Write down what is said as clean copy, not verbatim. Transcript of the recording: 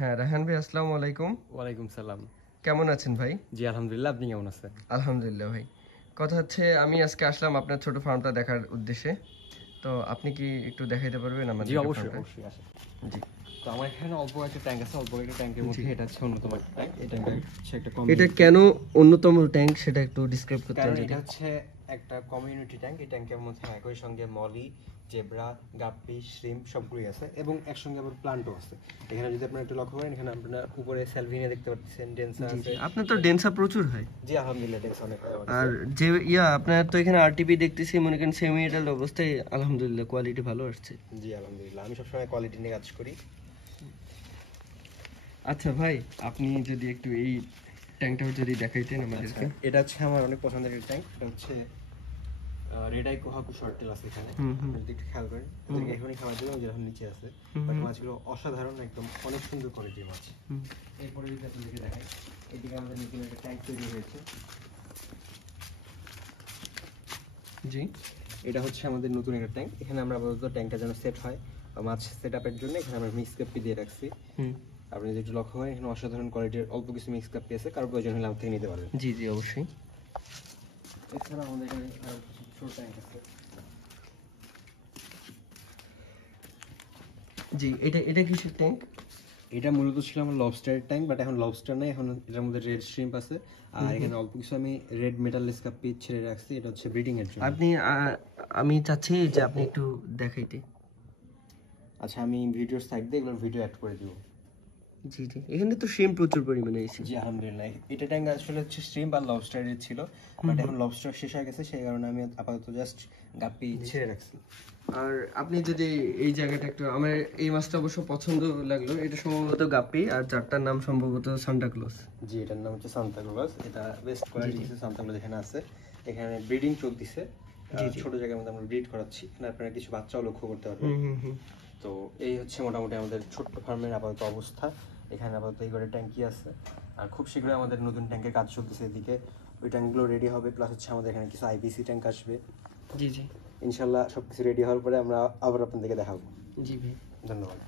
হ্যাঁ, রায়হান ভাই আসসালামু আলাইকুম। ওয়ালাইকুম সালাম। কেমন আছেন ভাই? জি আলহামদুলিল্লাহ, আপনি কেমন আছেন? আলহামদুলিল্লাহ ভাই। কথা হচ্ছে আমি আজকে আসলাম আপনার ছোট ফার্মটা দেখার উদ্দেশ্যে। তো আপনি কি একটু দেখাইতে পারবেন জি আমাদেরকে অবশ্যই ফার্মটা? অবশ্যই আসেন। জি। তো আমার এখানে অল্প একটা ট্যাঙ্ক আছে, অল্প একটা ট্যাঙ্কের মধ্যে এটা হচ্ছে অন্যতম একটা ট্যাঙ্ক। এই ট্যাঙ্কটা হচ্ছে একটা এটা কমিউনিটি, কেন অন্যতম ট্যাঙ্ক সেটা একটু ডিসক্রাইব করতেন কারণ যদি। এটা হচ্ছে একটা কমিউনিটি ট্যাঙ্ক। এই ট্যাঙ্কের মধ্যে একই সঙ্গে মলি, জেব্রা, গাপ্পি, শ্রিম্প সবগুলোই আছে এবং একসঙ্গে আবার প্লান্টও আছে। এখানে যদি আপনারা একটু লক্ষ্য করেন, এখানে আপনারা উপরে স্যালভিনিয়া দেখতে পাচ্ছেন, ডেন্সা জি, আছে। জি। আপনার তো ডেন্সা প্রচুর হয়। জি আলহামদুলিল্লাহ, ডেন্সা অনেক হয় আমাদের আর কাছে। যে আপনার তো এখানে আরটিপি দেখতেছি মনে করেন সেমি এটাল অবস্থায় আলহামদুলিল্লাহ কোয়ালিটি ভালো আসছে। জি আলহামদুলিল্লাহ, আমি সবসময় কোয়ালিটি নিয়ে কাজ করি। আচ্ছা ভাই, আপনি যদি একটু এই ট্যাঙ্কটাও যদি দেখাইতেন আমাদেরকে। এটা হচ্ছে আমার অনেক পছন্দের একটা ট্যাঙ্ক। এটা হচ্ছে রেড আই কোহাকু শর্টেল আছে এখানে। যদি একটু খেয়াল করেন, এদেরকে এখনই খাওয়ার জন্য যেরকম নিচে আছে, বাট মাছগুলো অসাধারণ, একদম অনেক সুন্দর কোয়ালিটির মাছ। এরপরে যদি আপনাদেরকে দেখাই, এদিকে আমাদের নতুন একটা ট্যাঙ্ক তৈরি হয়েছে। জি। এটা হচ্ছে আমাদের নতুন একটা ট্যাঙ্ক। এখানে আমরা আপাতত ট্যাঙ্কটা যেন সেট হয় বা মাছ সেট আপের জন্য এখানে আমরা মিক্স কাপ্পি দিয়ে রাখছি। আপনি যদি একটু লক্ষ্য করেন, এখানে অসাধারণ কোয়ালিটির অল্প কিছু মিক্স কাপ্পি আছে, কারো প্রয়োজন হলে আমার থেকে নিতে পারবেন। জি, জি অবশ্যই। এছাড়া আমাদের এখানে আরো কিছু ছোট ট্যাঙ্ক আছে। জি, এটা কিসের ট্যাঙ্ক? এটা মূলত ছিল আমার লবস্টারের ট্যাঙ্ক, বাট এখন লবস্টার নাই, এখন এটার মধ্যে রেড শ্রিম্প আছে। আর এখানে অল্প কিছু আমি রেড মেটাল স্কাপ্পি ছেড়ে রাখছি, এটা হচ্ছে ব্রিডিং এর জন্য। আমি চাচ্ছি যে আপনি একটু দেখাইতে। আচ্ছা, আমি ভিডিওর সাইড দিয়ে এগুলোর ভিডিও অ্যাড করে দিব। জি, জি। এখানে তো শ্রিম্প প্রচুর পরিমাণে এসে। জি আলহামদুলিল্লাহ, এটা ট্যাঙ্ক আসলে হচ্ছে শ্রিম্প আর লবস্টারের ছিল, বাট এখন লবস্টার শেষ হয়ে গেছে, সেই কারণে আমি আপাতত জাস্ট গাপ্পি ছেড়ে রাখছি। আর আপনি যদি এই জায়গাটা একটু, আমার এই মাছটা অবশ্য পছন্দ লাগলো। এটা সম্ভবত গাপ্পি আর যারটার নাম সম্ভবত সান্টাক্লজ। জি, এটার নাম হচ্ছে সান্তাক্লজ। এটা বেস্ট কোয়ালিটি সান্তাক্লজ এখানে আছে। এখানে ব্রিডিং চলতেছে, ছোট জায়গার মধ্যে আমরা ব্রিড করাচ্ছি। এখানে আপনারা কিছু বাচ্চাও লক্ষ্য করতে পারবেন। তো এই হচ্ছে মোটামুটি আমাদের ছোট্ট ফার্মের আপাতত অবস্থা। এখানে আপাতত এই করে ট্যাঙ্কি আছে, আর খুব শীঘ্রই আমাদের নতুন ট্যাঙ্কের কাজ চলতেছে এদিকে। ওই ট্যাঙ্কগুলো রেডি হবে, প্লাস হচ্ছে আমাদের এখানে কিছু আইপিসি ট্যাঙ্ক আসবে। জি, জি। ইনশাল্লাহ সবকিছু রেডি হওয়ার পরে আমরা আবার আপনাদেরকে দেখাবো। জি ভাই। ধন্যবাদ।